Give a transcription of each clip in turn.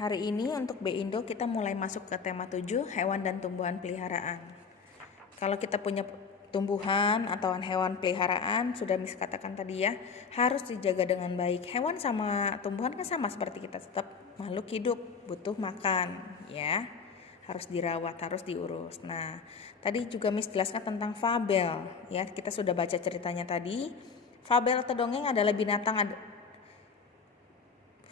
Hari ini untuk B Indo kita mulai masuk ke tema 7, hewan dan tumbuhan peliharaan. Kalau kita punya tumbuhan atau hewan peliharaan, sudah Miss katakan tadi ya, harus dijaga dengan baik. Hewan sama tumbuhan kan sama seperti kita, tetap makhluk hidup, butuh makan ya. Harus dirawat, harus diurus. Nah, tadi juga Miss jelaskan tentang fabel ya. Kita sudah baca ceritanya tadi. Fabel atau dongeng adalah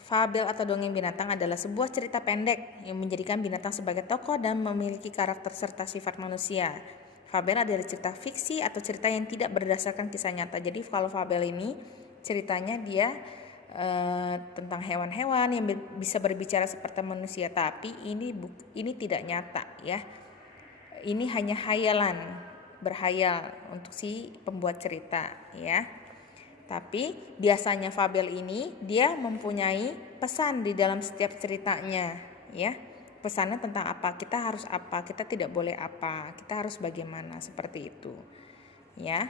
Fabel atau dongeng binatang adalah sebuah cerita pendek yang menjadikan binatang sebagai tokoh dan memiliki karakter serta sifat manusia. Fabel adalah cerita fiksi atau cerita yang tidak berdasarkan kisah nyata. Jadi kalau fabel ini ceritanya dia tentang hewan-hewan yang bisa berbicara seperti manusia, tapi ini tidak nyata ya. Ini hanya hayalan, berhayal untuk si pembuat cerita ya. Tapi biasanya fabel ini dia mempunyai pesan di dalam setiap ceritanya ya. Pesannya tentang apa, kita harus apa, kita tidak boleh apa, kita harus bagaimana, seperti itu ya.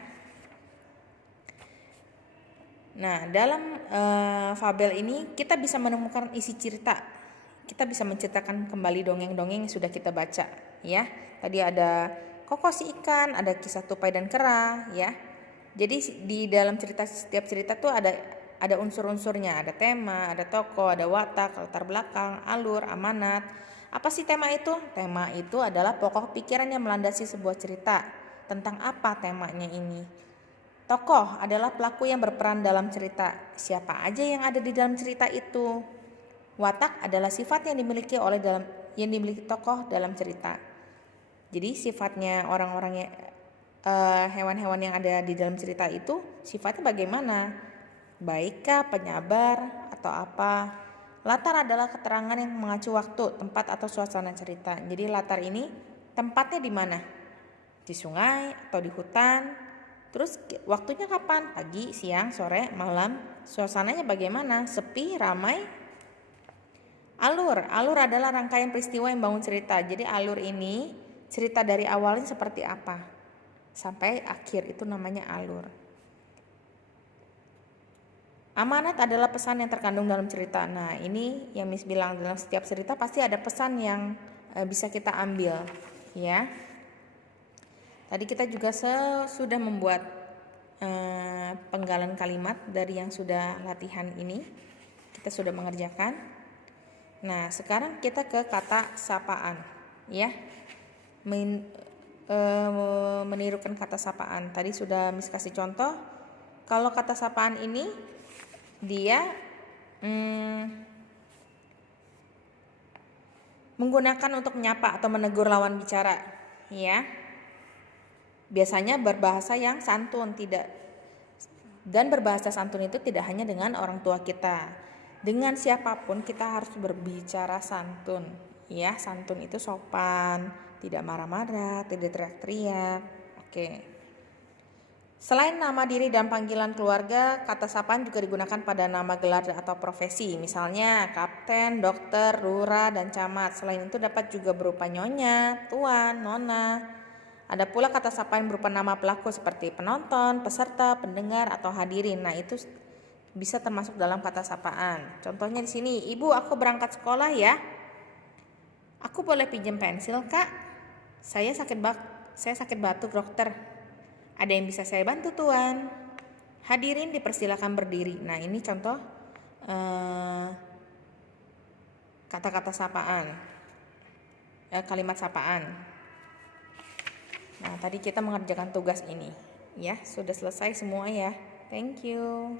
Nah, dalam fabel ini kita bisa menemukan isi cerita. Kita bisa menceritakan kembali dongeng-dongeng yang sudah kita baca ya. Tadi ada Koko si ikan, ada kisah tupai dan kera ya. Jadi di dalam setiap cerita tuh ada unsur-unsurnya, ada tema, ada tokoh, ada watak, latar belakang, alur, amanat. Apa sih tema itu? Tema itu adalah pokok pikiran yang melandasi sebuah cerita. Tentang apa temanya ini? Tokoh adalah pelaku yang berperan dalam cerita. Siapa aja yang ada di dalam cerita itu? Watak adalah sifat yang dimiliki tokoh dalam cerita. Jadi sifatnya hewan-hewan yang ada di dalam cerita itu sifatnya bagaimana? Baikkah, penyabar, atau apa? Latar adalah keterangan yang mengacu waktu, tempat, atau suasana cerita. Jadi latar ini tempatnya di mana? Di sungai atau di hutan. Terus waktunya kapan? Pagi, siang, sore, malam. Suasananya bagaimana? Sepi, ramai? Alur adalah rangkaian peristiwa yang bangun cerita. Jadi alur ini cerita dari awalnya seperti apa sampai akhir, itu namanya alur. Amanat adalah pesan yang terkandung dalam cerita. Nah, ini yang Miss bilang, dalam setiap cerita pasti ada pesan yang bisa kita ambil ya. Tadi kita juga sudah membuat penggalan kalimat dari yang sudah latihan ini. Kita sudah mengerjakan. Nah, sekarang kita ke kata sapaan ya. Menirukan kata sapaan. Tadi sudah Miss kasih contoh. Kalau kata sapaan ini dia menggunakan untuk menyapa atau menegur lawan bicara ya. Biasanya berbahasa yang santun, dan berbahasa santun itu tidak hanya dengan orang tua kita. Dengan siapapun kita harus berbicara santun ya. Santun itu sopan, tidak marah-marah, tidak teriak-teriak. Oke. Selain nama diri dan panggilan keluarga, kata sapaan juga digunakan pada nama gelar atau profesi. Misalnya kapten, dokter, lurah, dan camat. Selain itu dapat juga berupa nyonya, tuan, nona. Ada pula kata sapaan berupa nama pelaku seperti penonton, peserta, pendengar, atau hadirin. Nah, itu bisa termasuk dalam kata sapaan. Contohnya di sini, Ibu, aku berangkat sekolah ya. Aku boleh pinjam pensil, Kak? Saya sakit batuk, dokter. Ada yang bisa saya bantu, Tuan? Hadirin dipersilakan berdiri. Nah, ini contoh kata-kata sapaan, kalimat sapaan. Nah, tadi kita mengerjakan tugas ini ya. Sudah selesai semua ya. Thank you.